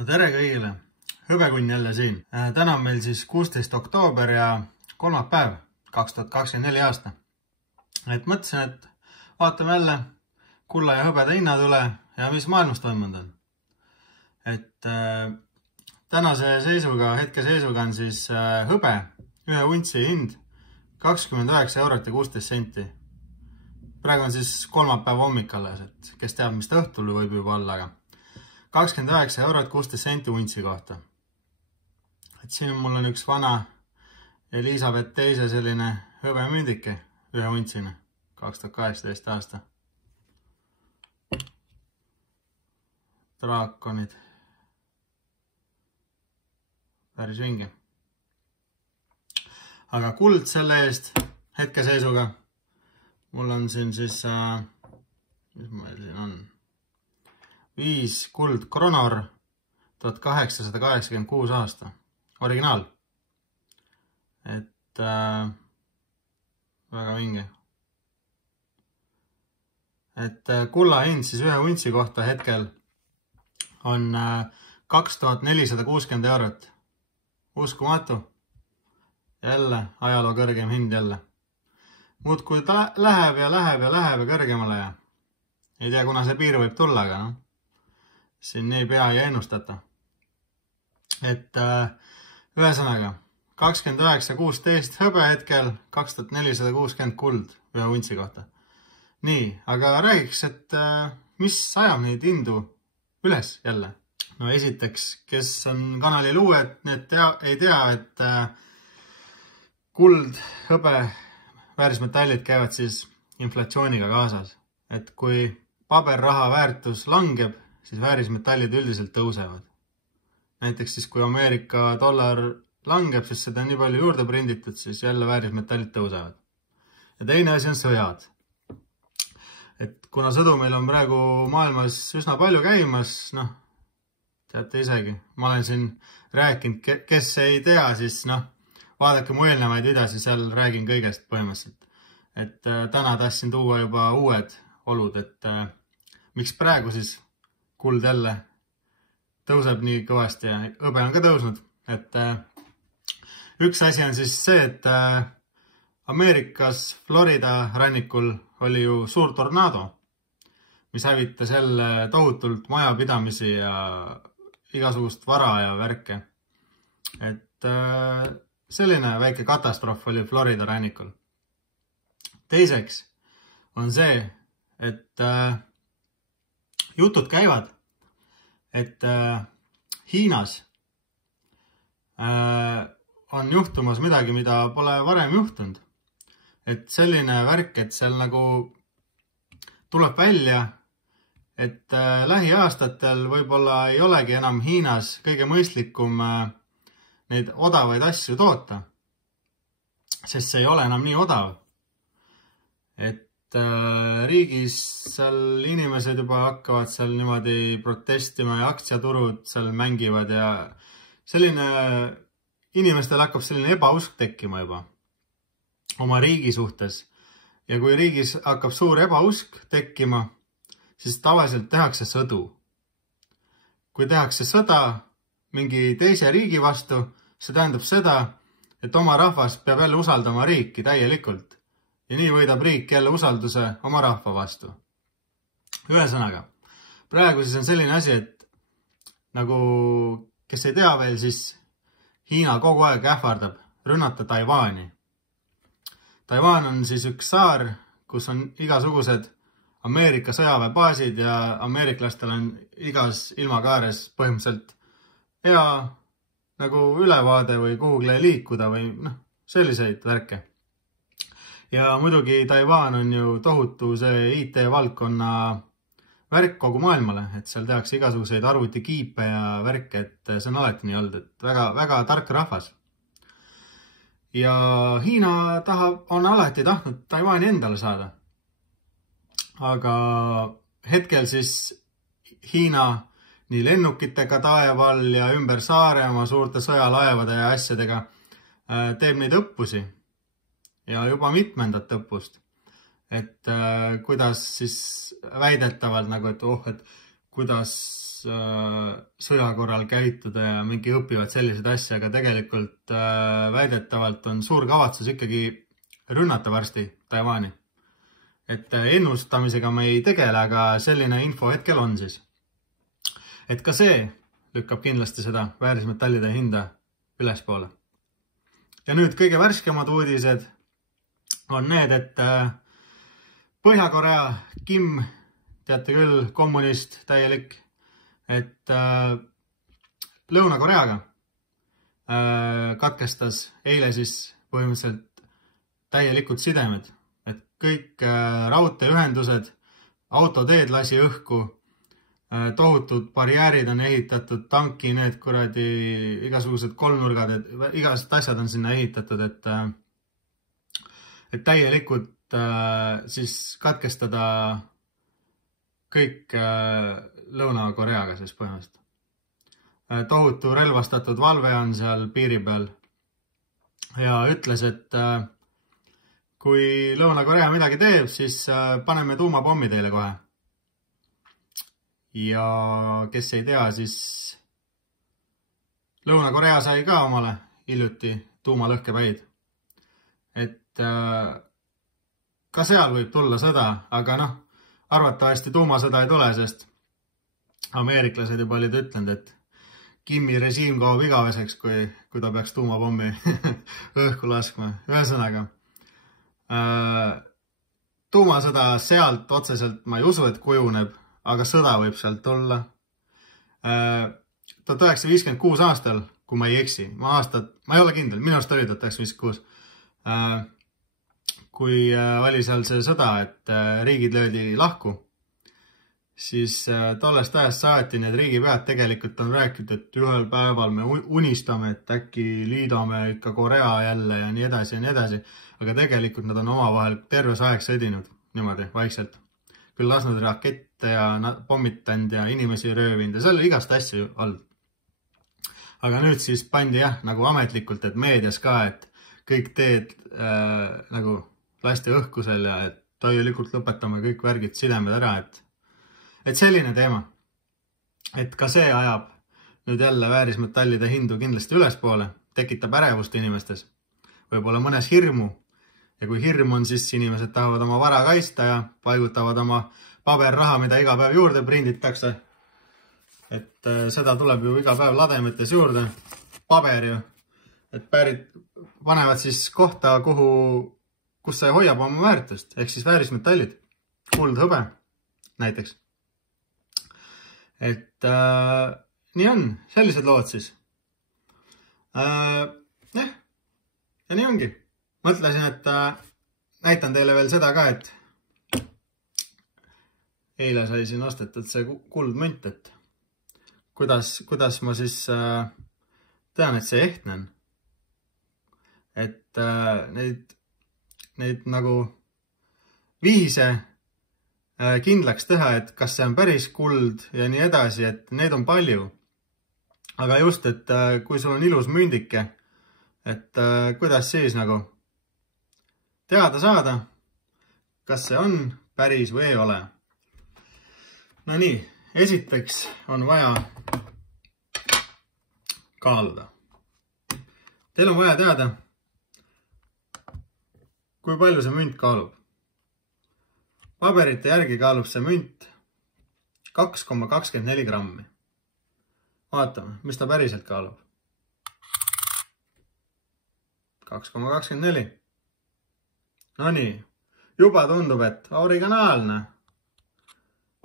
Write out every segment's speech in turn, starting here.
No tere kõigile! Hõbekunn jälle siin. Täna on meil siis 16. oktoober ja kolmapäev 2024 aasta. Et mõtlesin, et vaatame jälle kulla ja hõbeda hinnad üle ja mis maailmas toimunud on. Et tänase seisuga, hetke seisuga on siis hõbe ühe untsi hind 29 eurot ja 16 senti. Praegu on siis kolmapäeva hommik alles, et kes teab, mis ta õhtul võib juba olla, aga 29 eurot 16 senti untsi kohta. Et siin mul on üks vana Elisabeth teise selline hõbemündike ühe untsina 2018 aasta. Draakonid. Päris vinge. Aga kuld selle eest hetkeseisuga. Mul on siin siis, mis meil siin on? 5 kuld Kronor 1886 aasta. Originaal. Et väga vinge. Et kulla hind siis ühe untsi kohta hetkel on 2460 eurot. Uskumatu. Jälle ajaloo kõrgem hind jälle. Muud kui ta läheb ja kõrgemale ja ei tea, kuna see piir võib tulla, aga no. Siin ei pea ja ennustata. Et ühesõnaga 29.16 hõbe hetkel 2460 kuld ühe untsi kohta. Nii, aga räägiks, et mis ajab neid hindu üles jälle? No esiteks, kes on kanalil uued, need ei tea, et kuld, hõbe, väärismetallid käivad siis inflatsiooniga kaasas. Et kui paberraha väärtus langeb, siis väärismetallid üldiselt tõusevad. Näiteks siis, kui Ameerika dollar langeb, siis seda nii palju juurde prinditud, siis jälle väärismetallid tõusevad. Ja teine asi on sõjad. Et kuna sõdu meil on praegu maailmas üsna palju käimas, noh, teate isegi, ma olen siin rääkinud, kes ei tea, siis noh, vaadake mu eelnevaid videosi, seal räägin kõigest põhimõtteliselt. Et täna tahtsin tuua juba uued olud, et miks praegu siis kuld jälle tõuseb nii kõvasti ja hõbe on ka tõusnud. Et üks asi on siis see, et Ameerikas Florida rannikul oli ju suur tornaado, mis hävitas jälle tohutult majapidamisi ja igasugust vara ja värke. Et selline väike katastroof oli Florida rannikul. Teiseks on see, et jutud käivad, et Hiinas on juhtumas midagi, mida pole varem juhtunud. Et selline värk, et seal nagu tuleb välja, et lähiaastatel võib-olla ei olegi enam Hiinas kõige mõistlikum neid odavaid asju toota, sest see ei ole enam nii odav. Et riigis seal inimesed juba hakkavad seal niimoodi protestima ja aktsiaturud seal mängivad ja selline, inimestel hakkab selline ebausk tekkima juba oma riigi suhtes. Ja kui riigis hakkab suur ebausk tekkima, siis tavaliselt tehakse sõdu. Kui tehakse sõda mingi teise riigi vastu, see tähendab seda, et oma rahvas peab jälle usaldama riiki täielikult. Ja nii võidab riik jälle usalduse oma rahva vastu. Ühesõnaga, praegu siis on selline asi, et nagu, kes ei tea veel, siis Hiina kogu aeg ähvardab rünnata Taiwani. Taiwan on siis üks saar, kus on igasugused Ameerika sõjaväebaasid ja ameeriklastel on igas ilmakaares põhimõtteliselt hea nagu ülevaade või kuhugle liikuda või noh, selliseid värke. Ja muidugi Taiwan on ju tohutu see IT-valdkonna värk kogu maailmale, et seal tehakse igasuguseid arvutikiipe ja värke, et see on alati nii olnud, et väga tark rahvas. Ja Hiina on alati tahtnud Taiwani endale saada. Aga hetkel siis Hiina nii lennukitega taeval ja ümber saare oma suurte sõjalaevade ja asjadega teeb neid õppusi. Ja juba mitmendat õppust. Et kuidas siis väidetavalt nagu, et kuidas sõja korral käituda ja mingi õpivad selliseid asja, aga tegelikult väidetavalt on suur kavatsus ikkagi rünnata varsti Taiwani. Et ennustamisega me ei tegele, aga selline info hetkel on siis. Et ka see lükkab kindlasti seda väärismetallide hinda ülespoole. Ja nüüd kõige värskemad uudised on need, et Põhja-Korea Kim, teate küll, kommunist täielik, et Lõuna-Koreaga katkestas eile siis põhimõtteliselt täielikud sidemed, et kõik raudteeühendused, autoteed lasi õhku, tohutud barjäärid on ehitatud, tanki need kuradi igasugused kolmnurgad, igasugused asjad on sinna ehitatud, et täielikult siis katkestada kõik Lõuna-Koreaga siis põhimõtteliselt. Tohutu relvastatud valve on seal piiri peal ja ütles, et kui Lõuna-Korea midagi teeb, siis paneme tuumapommi teile kohe. Ja kes ei tea, siis Lõuna-Korea sai ka omale hiljuti tuumalõhkepäid. Et ka seal võib tulla sõda, aga noh, arvatavasti tuumasõda ei tule, sest ameeriklased juba olid ütlenud, et Kimi režiim kaob igaveseks, kui ta peaks tuumapommi õhku laskma. Ühesõnaga, tuumasõda sealt otseselt ma ei usu, et kujuneb, aga sõda võib sealt tulla. 1956 aastal, kui ma ei eksi, ma ei ole kindel, minu arust oli 1956, kui oli seal see sõda, et riigid löödi lahku, siis tollest ajast saati need riigipead tegelikult on rääkinud, et ühel päeval me unistame, et äkki liidame ikka Korea jälle ja nii edasi ja nii edasi, aga tegelikult nad on omavahel terves aeg sõdinud niimoodi vaikselt. Küll lasnud rakette ja pommitanud ja inimesi röövinud ja seal oli igast asju olnud. Aga nüüd siis pandi nagu ametlikult, et meedias ka, et kõik teed nagu lasti õhkusel ja et täielikult lõpetame kõik värgid, sidemed ära, et selline teema. Et ka see ajab nüüd jälle väärismetallide hindu kindlasti ülespoole, tekitab ärevust inimestes, võib-olla mõnes hirmu. Ja kui hirm on, siis inimesed tahavad oma vara kaista ja paigutavad oma paberraha, mida iga päev juurde prinditakse. Et seda tuleb ju iga päev lademetes juurde, paber ju. Et panevad siis kohta, kus see hoiab oma väärtust, ehk siis väärismetallid, kuld, hõbe näiteks. Et nii on, sellised lood siis. Ja nii ongi. Mõtlesin, et näitan teile veel seda ka, et eile sai siin ostetud see kuldmünt, et kuidas ma siis tean, et see ehtne on. Et neid nagu viise kindlaks teha, et kas see on päris kuld ja nii edasi, et neid on palju. Aga just, et kui sul on ilus mündike, et kuidas siis nagu teada saada, kas see on päris või ei ole. No nii, esiteks on vaja kaaluda. Teil on vaja teada, kui palju see münt kaalub. Paberite järgi kaalub see münt 2,24 grammi. Vaatame, mis ta päriselt kaalub. 2,24. No nii, juba tundub, et originaalne.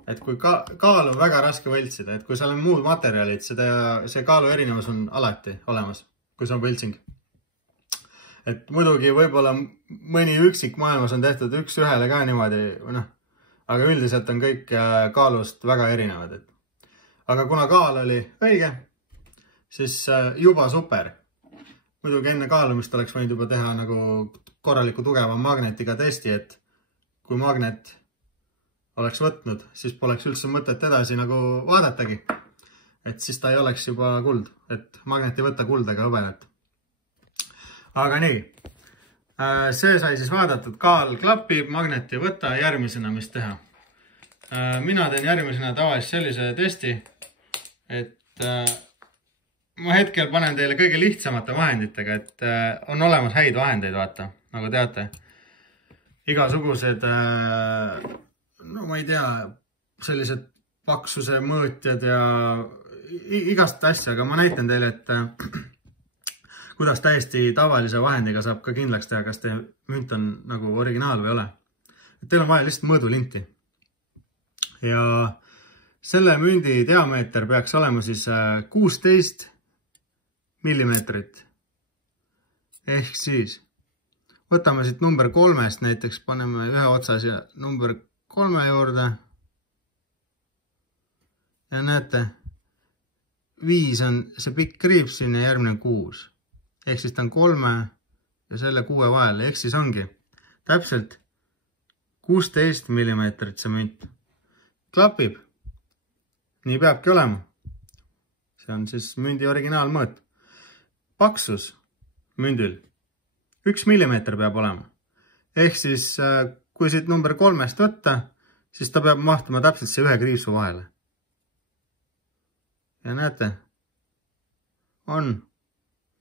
Et kui kaalu on väga raske võltsida, et kui seal on muud materjalid, see kaalu erinevus on alati olemas, kui see on võltsing. Et muidugi võib-olla mõni üksik maailmas on tehtud üks ühele ka niimoodi, aga üldiselt on kõik kaalust väga erinevad. Aga kuna kaal oli õige, siis juba super. Muidugi enne kaalumist oleks võinud juba teha nagu korraliku tugeva magnetiga testi, et kui magnet oleks võtnud, siis poleks üldse mõtet edasi nagu vaadatagi. Et siis ta ei oleks juba kuld, et magnet ei võta kuldega hõbenet. Aga nii, see sai siis vaadatud, kaal klapib, magnet ei võta, järgmisena mis teha. Mina teen järgmisena tavaliselt sellise testi, et ma hetkel panen teile kõige lihtsamate vahenditega, et on olemas häid vahendeid, vaata, nagu teate. Igasugused, no ma ei tea, sellised paksuse mõõtjad ja igast asja, aga ma näitan teile, et kuidas täiesti tavalise vahendiga saab ka kindlaks teha, kas teie münt on nagu originaal või ei ole. Et teil on vaja lihtsalt mõõdulinti. Ja selle mündi diameeter peaks olema siis 16 millimeetrit. Ehk siis võtame siit number 3-st näiteks, paneme ühe otsas ja number 3 juurde. Ja näete, 5 on see pikk kriips siin ja järgmine 6. Ehk siis ta on 3 ja selle 6 vahel. Ehk siis ongi täpselt 16 millimeetrit see münt. Klapib. Nii peabki olema. See on siis mündi originaalmõõt. Paksus mündil 1 millimeeter peab olema. Ehk siis, kui siit number 3-st võtta, siis ta peab mahtuma täpselt see ühe kriipsu vahele. Ja näete, on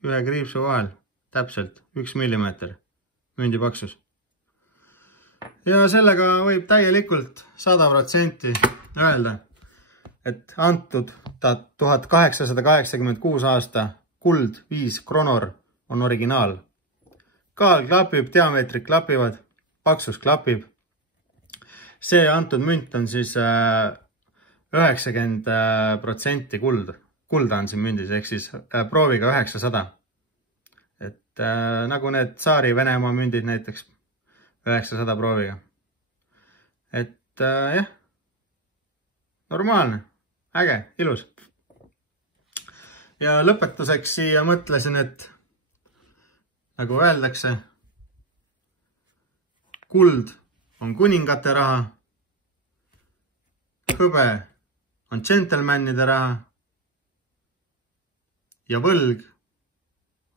ühe kriipsu vahel täpselt 1 millimeeter mündi paksus. Ja sellega võib täielikult 100% öelda, et antud 1886 aasta kuld 5 kronor on originaal. Kaal klapib, diameetrid klapivad, paksus klapib. See antud münt on siis 90% kulda on siin mündis, ehk siis prooviga 900. Et nagu need Tsaari Venemaa mündid näiteks 900 prooviga. Et jah, normaalne, äge, ilus. Ja lõpetuseks siia mõtlesin, et nagu öeldakse, kuld on kuningate raha, hõbe on džentelmänide raha ja võlg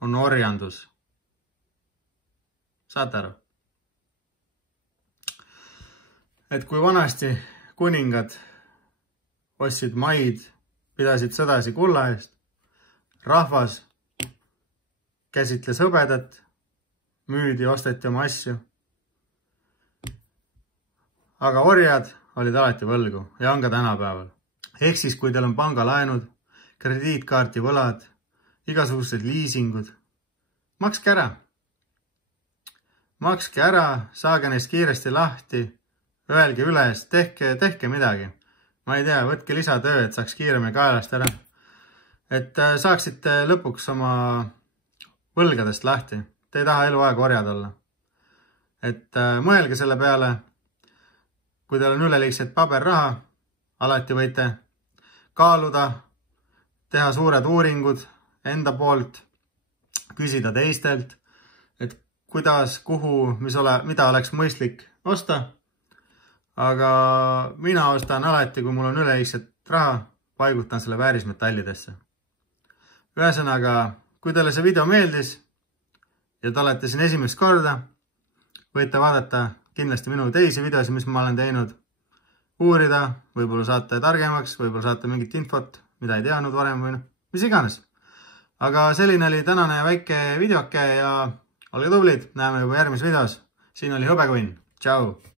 on orjandus. Saate aru? Et kui vanasti kuningad ostsid maid, pidasid sõdasi kulla eest, rahvas käsitles hõbedat, müüdi, osteti oma asju. Aga orjad olid alati võlgu ja on ka tänapäeval. Ehk siis, kui teil on pangalaenud, krediitkaarti võlad, igasugused liisingud, makske ära. Makske ära, saage neist kiiresti lahti, öelge üles, tehke midagi. Ma ei tea, võtke lisatöö, et saaks kiiremini kaelast ära. Et saaksite lõpuks oma võlgadest lahti. Te ei taha eluaeg orjad olla. Et mõelge selle peale, kui teil on üleliigset paberraha, alati võite kaaluda, teha suured uuringud enda poolt, küsida teistelt, et kuidas, kuhu, mida oleks mõistlik osta. Aga mina ostan alati, kui mul on üleliigset raha, paigutan selle väärismetallidesse. Ühesõnaga, kui teile see video meeldis ja te olete siin esimest korda, võite vaadata kindlasti minu teisi videosi, mis ma olen teinud, uurida, võib-olla saate targemaks, võib-olla saate mingit infot, mida ei teadnud varem või mis iganes. Aga selline oli tänane väike videoke ja olge tublid, näeme juba järgmises videos. Siin oli Hõbekunn. Tšau!